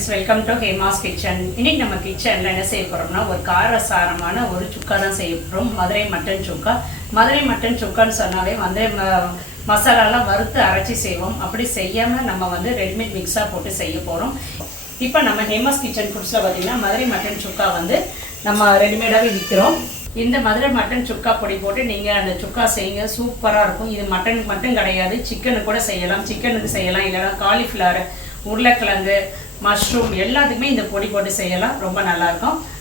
Friends welcome to Hema's kitchen இன்னைக்கு நம்ம கிச்சனில் என்ன செய்ய போகிறோம்னா ஒரு காரசாரமான ஒரு சுக்கா தான் செய்ய போகிறோம் மதுரை மட்டன் சுக்கா. மதுரை மட்டன் சுக்கான்னு சொன்னாலே வந்து ம- மசாலாலாம் வறுத்து அரைச்சி செய்வோம். அப்படி செய்யாமல் நம்ம வந்து ரெடிமேட் மிக்ஸாக போட்டு செய்ய போகிறோம் இப்போ நம்ம ஹேமாஸ் கிச்சன் ஃபுட்ஸில் பார்த்தீங்கன்னா மதுரை மட்டன் சுக்கா வந்து நம்ம ரெடிமேடாகவே விற்கிறோம் இந்த மதுரை மட்டன் சுக்கா பொடி போட்டு நீங்கள் அந்த சுக்கா செய்யுங்க. சூப்பராக இருக்கும். இது மட்டன் மட்டும் கிடையாது. சிக்கனுக்கு கூட செய்யலாம். சிக்கனுக்கு செய்யலாம். இல்லைன்னா காலிஃப்ளவர் உருளைக்கிழங்கு மஷ்ரூம் எல்லாத்துக்குமே இந்த பொடி போட்டு செய்யலாம். ரொம்ப நல்லாயிருக்கும்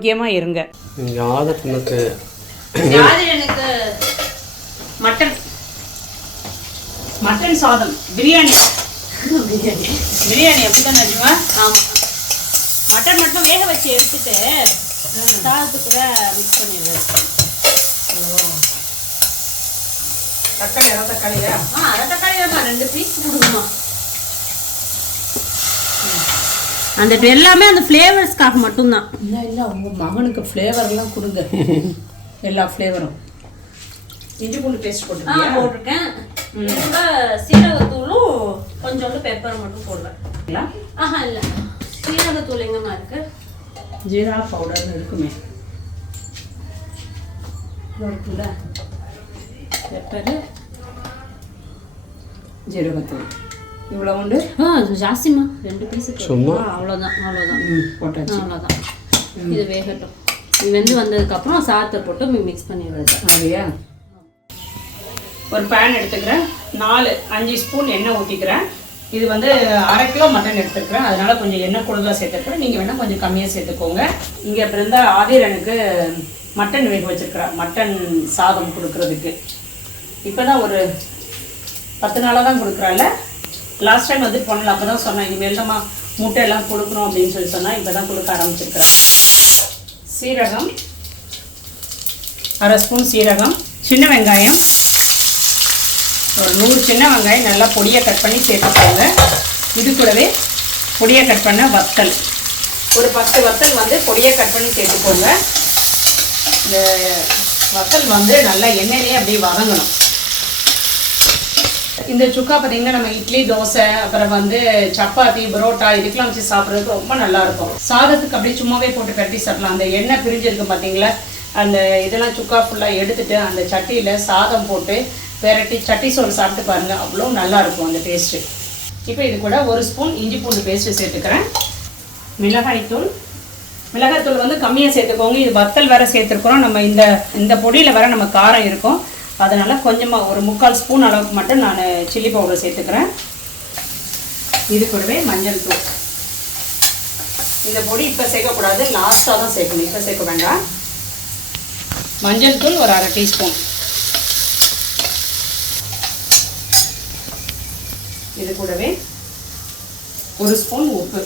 ஆரோக்கியமாக இருங்க. பண்ணக்கு எனக்கு மட்டன். மட்டன் சாதம். பிரியாணி. பிரியாணி. பிரியாணி எப்படி தான் ஆமாம் மட்டன் மட்டும் வேக வச்சு எடுத்துட்டு சாதத்து கூட மிக்ஸ் பண்ணிடுவேன் தக்காளி அரை தக்காளியா ஆ அரை தக்காளி தான் ரெண்டு பீஸ் போடுமா அந்த எல்லாமே அந்த ஃப்ளேவர்ஸ்க்காக மட்டும்தான். இல்லை இல்லை உங்கள் மகனுக்கு ஃப்ளேவர்லாம் கொடுங்க. எல்லா ஃப்ளேவரும் இஞ்சி பூண்டு பேஸ்ட் போட்டுருக்கியா? போட்டிருக்கேன். சீரகத்தூளும் கொஞ்சோண்டு பெப்பர் மட்டும் போடுவேன். ஆஹா இல்லை. சீரகத்தூள் எங்கம்மா இருக்கு? ஜீரா பவுடர்னு இருக்குமே. இருக்குல்ல? பெப்பரு ஜீரகத்தூள். இவ்வளோ உண்டு? ஆ இது ஜாஸ்திமா ரெண்டு பீஸுக்கு சும்மா? அவ்வளோதான் அவ்வளோதான் ம் போட்டாச்சு. அவ்வளோதான் இது வேகட்டும். இது வெந்து வந்ததுக்கப்புறம் சாதத்தை போட்டு மிக்ஸ் பண்ணிடுறது அப்படியா? ஒரு பேன் எடுத்துக்கிறேன். நாலு அஞ்சு ஸ்பூன் எண்ணெய் ஊற்றிக்கிறேன் இது வந்து அரை கிலோ மட்டன் எடுத்துக்கிறேன். அதனால கொஞ்சம் எண்ணெய் கூடுதலாக சேர்த்துக்கிறேன். நீங்கள் வேணால் கொஞ்சம் கம்மியாக சேர்த்துக்கோங்க. இங்கே பிறந்தா ஆதிரனுக்கு மட்டன் வேக வச்சிருக்கிறேன். மட்டன் சாதம் கொடுக்கறதுக்கு. இப்போ தான் ஒரு பத்து நாளாக தான் கொடுக்குறாள் லாஸ்ட் டைம் வந்து பண்ணல அப்போ தான் சொன்னேன் இனிமேல் தான் முட்டை கொடுக்கணும் அப்படின்னு சொல்லி சொன்னால் இப்போ தான் கொடுக்க ஆரம்பிச்சிருக்கிறேன் சீரகம் அரை ஸ்பூன் சீரகம் சின்ன வெங்காயம் ஒரு நூறு சின்ன வெங்காயம் நல்லா பொடியை கட் பண்ணி சேர்த்துக்கோங்க. இது கூடவே பொடியை கட் பண்ண வத்தல். ஒரு பத்து வத்தல் வந்து பொடியை கட் பண்ணி சேர்த்துக்கோங்க. இந்த வத்தல் வந்து நல்லா எண்ணெயிலே அப்படியே வதங்கணும். இந்த சுக்கா பார்த்தீங்கன்னா நம்ம இட்லி தோசை அப்புறம் வந்து சப்பாத்தி பரோட்டா இதுக்கெல்லாம் வச்சு சாப்பிட்றதுக்கு ரொம்ப நல்லா இருக்கும் சாதத்துக்கு அப்படியே சும்மாவே போட்டு கட்டி சாப்பிடலாம். அந்த எண்ணெய் பிரிஞ்சிருக்கு பார்த்தீங்களா அந்த இதெல்லாம் சுக்கா ஃபுல்லாக எடுத்துட்டு அந்த சட்டியில் சாதம் போட்டு பெரட்டி சட்டி சோறு சாப்பிட்டு பாருங்கள் அவ்வளோ நல்லா இருக்கும் அந்த டேஸ்ட்டு இப்போ இது கூட ஒரு ஸ்பூன் இஞ்சி பூண்டு பேஸ்ட்டு சேர்த்துக்கிறேன். மிளகாய்த்தூள் மிளகாய்த்தூள் வந்து கம்மியாக சேர்த்துக்கோங்க. இது வத்தல் வேறு சேர்த்துருக்குறோம். நம்ம இந்த இந்த பொடியில் வேற நம்ம காரம் இருக்கும். அதனால் கொஞ்சமாக ஒரு முக்கால் ஸ்பூன் அளவுக்கு மட்டும் நான் சில்லி பவுடர் சேர்த்துக்கிறேன். இது கூடவே மஞ்சள் தூள். இந்த பொடி இப்போ சேர்க்கக்கூடாது லாஸ்ட்டாக தான் சேர்க்கணும். இப்போ சேர்க்க வேண்டாம். மஞ்சள் தூள் ஒரு அரை டீஸ்பூன். இது கூடவே ஒரு ஸ்பூன் உப்பு.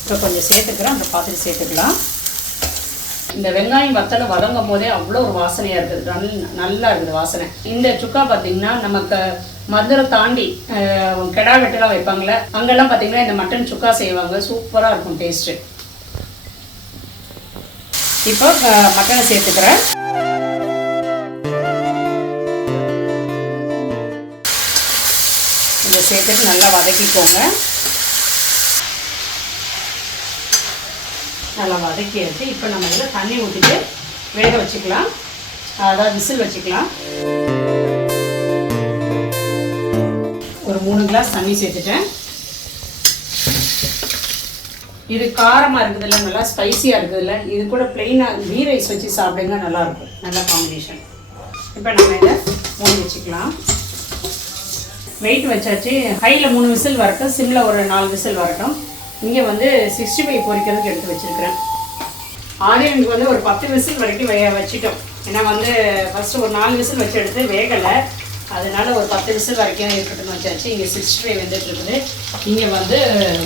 இப்போ கொஞ்சம் சேர்த்துக்கிறோம் அந்த பார்த்துட்டு சேர்த்துக்கலாம். இந்த வெங்காயம் வத்தலை வதங்கும் போதே அவ்வளோ ஒரு வாசனையாக இருக்குது. நல் நல்லா இருக்குது வாசனை. இந்த சுக்கா பார்த்தீங்கன்னா நமக்கு மதுரை தாண்டி கெடா வெட்டெல்லாம் வைப்பாங்களே அங்கெல்லாம் பார்த்தீங்கன்னா இந்த மட்டன் சுக்கா செய்வாங்க. சூப்பராக இருக்கும் டேஸ்ட்டு இப்போ மட்டனை சேர்த்துக்கிறேன். இதை சேர்த்துட்டு நல்லா வதக்கிக்கோங்க. நல்லா வதக்கியாச்சு இப்போ நம்ம இதில் தண்ணி ஊற்றிட்டு வேக வச்சுக்கலாம். அதாவது விசில் வச்சுக்கலாம். ஒரு மூணு கிளாஸ் தண்ணி சேர்த்துட்டேன். இது காரமாக இருக்குதுல்ல நல்லா ஸ்பைசியாக இருக்குதுல்ல இது கூட பிளெயினாக கீ ரைஸ் வச்சு சாப்பிடுங்க நல்லாயிருக்கும். நல்ல காம்பினேஷன் இப்போ நம்ம இதை மூடி வச்சுக்கலாம். வெயிட் வச்சாச்சு. ஹையில் மூணு விசில் வரட்டும் சிம்மில் ஒரு நாலு விசில் வரட்டும். இங்கே வந்து சிக்ஸ்டி ஃபைவ் பொரிக்கிறதுக்கு எடுத்து வச்சுருக்கிறேன். ஆனியனுக்கு வந்து ஒரு பத்து விசில் வரைக்கும் வே வச்சிட்டோம். ஏன்னா வந்து ஃபஸ்ட்டு ஒரு நாலு விசில் வச்சு எடுத்து வேகலை. அதனால் ஒரு பத்து விசில் வரைக்கும் இருக்கட்டும் வச்சாச்சு. இங்கே சிக்ஸ்டி ஃபைவ் வந்துட்டு இருக்குது. இங்கே வந்து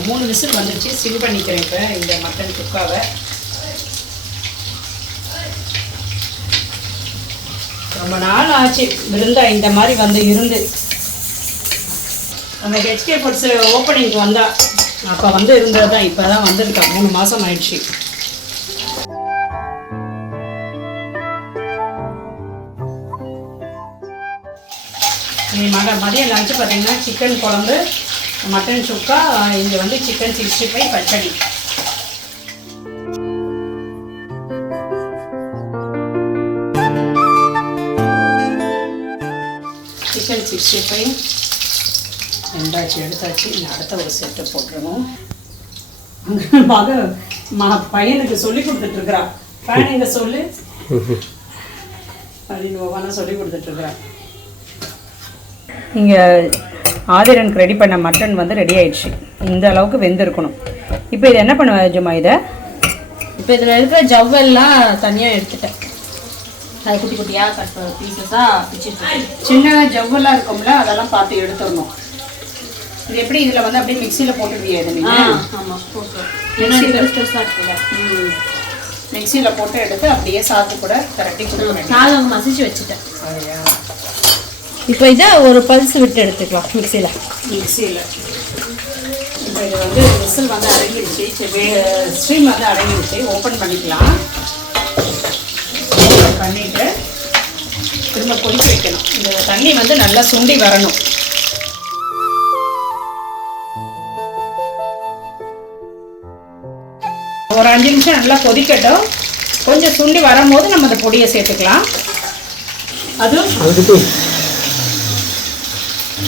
மூணு விசில் வந்துடுச்சு சிம் பண்ணிக்கிறேன் இப்போ இந்த மட்டன் குக்காவை. ரொம்ப நாள் ஆச்சு. விருந்தா இந்த மாதிரி வந்து இருந்து. அந்த ஹெச்கே ஃபுட்ஸ் ஓப்பனிங்க்கு வந்தால் அப்போ வந்து இருந்தது தான் இப்போ தான் வந்திருக்கா. மூணு மாதம் ஆயிடுச்சு. மக மதியம் லஞ்சு பார்த்தீங்கன்னா சிக்கன் குழம்பு மட்டன் சுக்கா இங்கே வந்து chicken sixty five pachadi. Chicken sixty five ரெண்டாச்சு எடுத்தாச்சு இன்னும் அடுத்த ஒரு செட்டை போட்டுருவோம். மக ம பையனுக்கு சொல்லி கொடுத்துட்ருக்குறா. ஃபேன் எங்க சொல்லு. அப்படின்னு ஒவ்வொன்றா சொல்லி கொடுத்துட்ருக்குறா. இங்கே ஆதிரனுக்கு ரெடி பண்ண மட்டன் வந்து ரெடி ஆயிடுச்சு. இந்த அளவுக்கு வெந்திருக்கணும். இப்போ இது என்ன பண்ணுவேன் ஜுமா இதை? இப்போ இதில் இருக்கிற ஜவ்வெல்லாம் தனியாக எடுத்துட்டேன். அது குட்டி குட்டியாக கட் பீசஸாக பிச்சுட்டு சின்ன ஜவ்வெல்லாம் இருக்கும்ல அதெல்லாம் பார்த்து எடுத்துடணும். இது எப்படி இதில் வந்து அப்படியே மிக்சியில் போட்டுருவியா இது நீங்கள் ஆமாம் போட்டு. மிக்சியில் போட்டு எடுத்து அப்படியே சாத்து கூட திரட்டி கொடுக்க சாதம் மசிச்சு வச்சுட்டேன். இப்போ இதை ஒரு பல்ஸ் விட்டு எடுத்துக்கலாம் மிக்சியில். மிக்சியில். இப்போ இது வந்து விசில் வந்து அடங்கிடுச்சு ஸ்ட்ரீம் வந்து அடங்கிடுச்சு ஓப்பன் பண்ணிக்கலாம். பண்ணிட்டு திரும்ப கொதிக்க வைக்கணும். இந்த தண்ணி வந்து நல்லா சுண்டி வரணும். ஒரு அஞ்சு நிமிஷம் நல்லா கொதிக்கட்டும். கொஞ்சம் சுண்டி வரும்போது நம்ம அந்த பொடியை சேர்த்துக்கலாம். அதுவும் அதுக்கு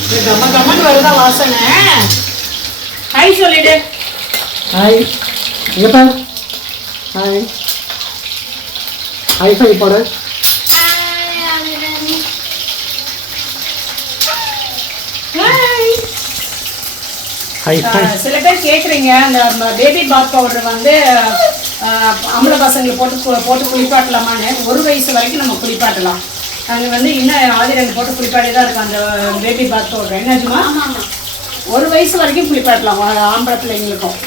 இது கம கமன்னு வருதா வாசனை? ஹாய் சொல்லிடு. ஹாய் இங்கே பாரு ஹாய் ஹை ஃபை போடு ஹாய் ஹை ஃபை சில பேர் கேட்குறீங்க அந்த பேபி பாத் பவுடர் வந்து ஆஹ், ஆம்பளை பசங்களை போட்டு போட்டு குளிப்பாட்டலாமான்னு ஒரு வயசு வரைக்கும் நம்ம குளிப்பாட்டலாம். அங்கே வந்து இன்னும் ஆதிரன் போட்டு குளிப்பாட்டி தான் இருக்கு அந்த பேபி பாத் பவுடர் என்னச்சுமா ஒரு வயசு வரைக்கும் குளிப்பாட்டலாம் ஆம்பளை பிள்ளைங்களுக்கும்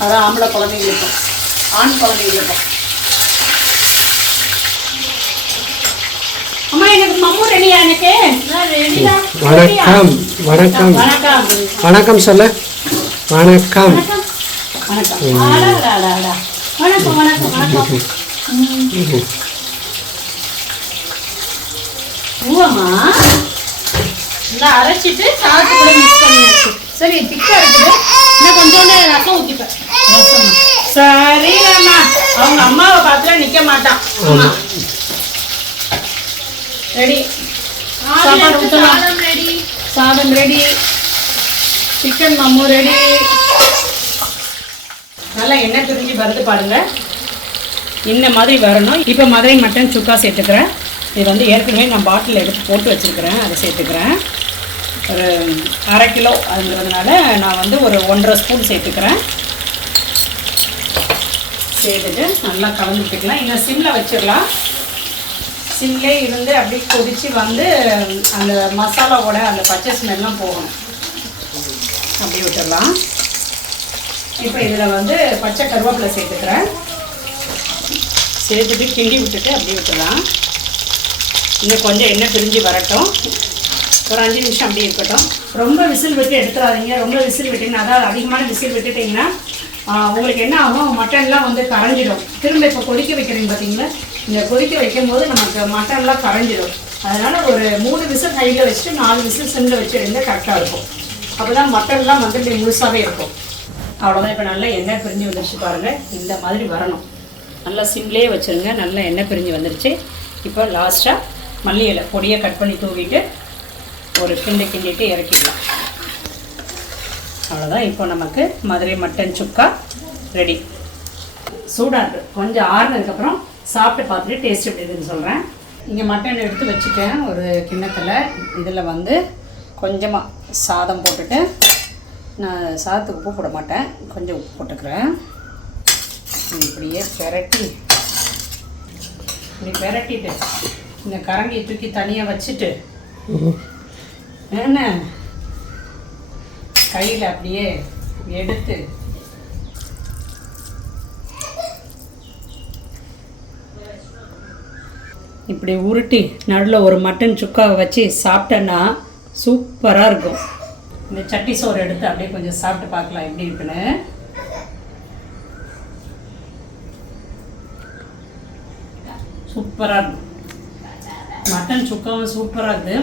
அதான் ஆம்பளை குழந்தைங்களுக்கும் ஆண் குழந்தைங்களுக்கும். அம்மா எனக்கு மம்மு ரெடியா எனக்கு? வணக்கம் வணக்கம். வணக்கம். வணக்கம் சொல்லு. வணக்கம். அரைச்சிட்டு சாதத்துக்குள்ள மிக்ஸ் பண்ணியாச்சு சரி திக்கா இருக்குது. இன்னும் கொஞ்சோண்டு ரசம் ஊற்றிப்பேன் ரசமா. சரி அம்மா அவங்க அம்மாவை பார்த்துட்டு நிக்க மாட்டான் ரெடி. சாப்பாடு ஊற்றலாம் சாதம் ரெடி. சாதம் ரெடி. சிக்கன் மம்மு ரெடி நல்லா எண்ணெய் பிரிஞ்சு வறுத்து பாருங்க. இந்த மாதிரி வரணும். இப்போ மதுரை மட்டன் சுக்கா சேர்த்துக்கிறேன். இது வந்து ஏற்கனவே நான் பாட்டில் எடுத்து போட்டு வச்சுருக்கிறேன். அதை சேர்த்துக்கிறேன். ஒரு அரை கிலோ அதுங்கிறதுனால நான் வந்து ஒரு ஒன்றரை ஸ்பூன் சேர்த்துக்கிறேன். சேர்த்துட்டு நல்லா கலந்து விட்டுக்கலாம். இன்னும் சிம்மில் வச்சிடலாம். சிம்லே இருந்து அப்படியே கொதித்து வந்து அந்த மசாலாவோட அந்த பச்சை ஸ்மெல்லாம் போகணும். அப்படி விட்டுடலாம். இப்போ இதில் வந்து பச்சை கருவேப்பிலை சேர்த்துக்கிறேன். சேர்த்துட்டு கிண்டி விட்டுட்டு அப்படியே விட்டுடலாம். இன்னும் கொஞ்சம் எண்ணெய் பிரிஞ்சு வரட்டும். ஒரு அஞ்சு நிமிஷம் அப்படியே இருக்கட்டும். ரொம்ப விசில் விட்டு எடுத்துடாதீங்க ரொம்ப விசில் விட்டீங்கன்னா அதாவது அதிகமான விசில் விட்டுட்டிங்கன்னா உங்களுக்கு என்ன ஆகும்? மட்டன்லாம் வந்து கரைஞ்சிடும். திரும்ப இப்போ கொதிக்க வைக்கிறீங்க பார்த்தீங்களா இந்த கொதிக்க வைக்கும் போது நமக்கு மட்டன்லாம் கரைஞ்சிடும். அதனால் ஒரு மூணு விசில் கையில் வச்சுட்டு நாலு விசில் சிம்மில் வச்சு கரெக்டாக இருக்கும். அப்போ தான் மட்டன்லாம் வந்து முழுசாகவே இருக்கும். அவ்வளோதான் இப்போ நல்லா எண்ணெய் பிரிஞ்சு வந்துருச்சு பாருங்கள் இந்த மாதிரி வரணும். நல்லா சிம்லேயே வச்சுருங்க. நல்லா எண்ணெய் பிரிஞ்சு வந்துருச்சு. இப்போ லாஸ்ட்டாக மல்லி இலை பொடியை கட் பண்ணி தூவிட்டு ஒரு கிண்டு கிண்டிட்டு இறக்கிடலாம். அவ்வளோதான் இப்போ நமக்கு மதுரை மட்டன் சுக்கா ரெடி சூடாக இருக்குது கொஞ்சம் ஆறுனதுக்கப்புறம் சாப்பிட்டு பார்த்துட்டு டேஸ்ட் எப்படி இருக்குதுன்னு சொல்கிறேன் இங்கே மட்டன் எடுத்து வச்சுட்டேன். ஒரு கிண்ணத்தில். இதில் வந்து கொஞ்சமாக சாதம் போட்டுட்டு நான் சாதத்துக்கு உப்பு போட மாட்டேன். கொஞ்சம் உப்பு போட்டுக்கிறேன். இப்படியே பெரட்டி இப்படி பெரட்டிட்டு இந்த கரண்டியை தூக்கி தனியாக வச்சுட்டு என்ன? கையில் அப்படியே எடுத்து இப்படி உருட்டி நடுவில் ஒரு மட்டன் சுக்காவை வச்சு சாப்பிட்டேன்னா சூப்பராக இருக்கும். இந்த சட்டி சோறு எடுத்து அப்படியே கொஞ்சம் சாப்பிட்டு பார்க்கலாம் எப்படி இருக்குன்னு. சூப்பராக இருக்கும். மட்டன் சுக்காவும் சூப்பராக இருக்குது.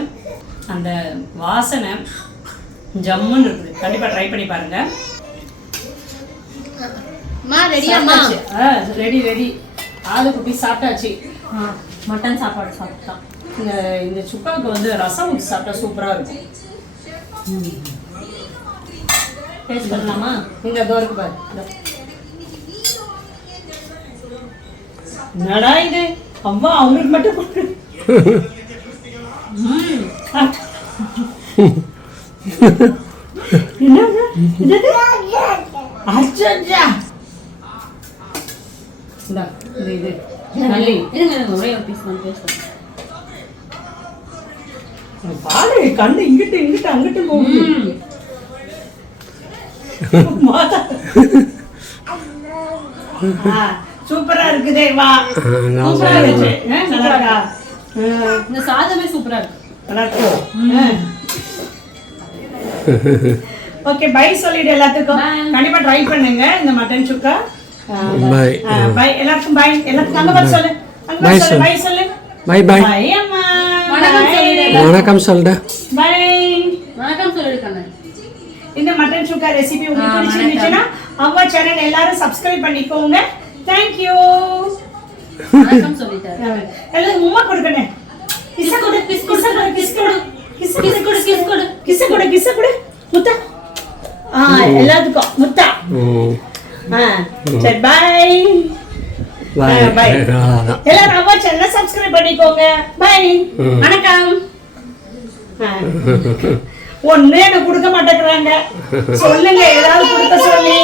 அந்த வாசனை ஜம்முன்னு இருக்குது. கண்டிப்பாக ட்ரை பண்ணி பாருங்க. மா ரெடியாம்மா ரெடி ரெடி ஆளு குட்டி சாப்பிட்டாச்சு. மட்டன் சாப்பாடு சாப்பிட்டான். இந்த இந்த சுக்காவுக்கு வந்து ரசம் ஊற்றி சாப்பிட்டா சூப்பராக இருக்கும். டேஸ்ட் பண்ணலாமா? இந்த தோருக்கு பாரு. என்னடா இது? அம்மா அவங்களுக்கு மட்டும் கொடு. இது. நல்லி இருங்க இருங்க ஒரே ஒரு பீஸ் வந்து பேசுகிறேன் பாரு கண்ணு இங்கிட்டு இங்கிட்டு அங்கிட்டு போகுது. சூப்பரா இருக்குதே வா. சூப்பரா நல்லா இருக்கா? இந்த சாதமே சூப்பரா இருக்கு. நல்லா இருக்கு? ஓகே பை சொல்லிடு எல்லாத்துக்கும். கண்டிப்பா ட்ரை பண்ணுங்க இந்த மட்டன் சுக்கா. Bye. பை எல்லாருக்கும் பை எல்லாத்துக்கும் அங்க பார்த்து சொல்லு. அங்க பார்த்து சொல்லு. பை சொல்லு. பாய் பாய் பை அம்மா. வணக்கம் சொல்லிடு. வணக்கம் சொல்டா பை இந்த மட்டன் சுக்கா ரெசிபி உங்களுக்கு ஆ, பிடிச்சிருந்துச்சுன்னா அம்மா சேனல் எல்லாரும் சப்ஸ்கிரைப் பண்ணிக்கோங்க. தேங்க்யூ வணக்கம் சொல்லிட்டாரு. எல்லாரும் உமா கொடுக்கணும் கிஸ் கொடு கிஸ் கொடு கிஸ் கொடு கிஸ் கிஸ் கொடு கிஸ் கொடு கிஸ் கொடு கிஸ் கொடு. முத்தா. ஆ எல்லாத்துக்கும் முத்தா. ம் ஆ சரி பை. அவ்வளோதான் எல்லாரும் அம்மா சேனலை சப்ஸ்கிரைப் பண்ணிக்கோங்க. பை. வணக்கம். ஒண்ணு எனக்கு கொடுக்க மாட்டேங்கிறாங்க? சொல்லுங்க ஏதாவது கொடுக்க சொல்லி.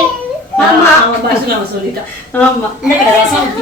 ஆமா. அவன் பாஷையில் அவன் சொல்லிட்டான் ஆமா. ரசம்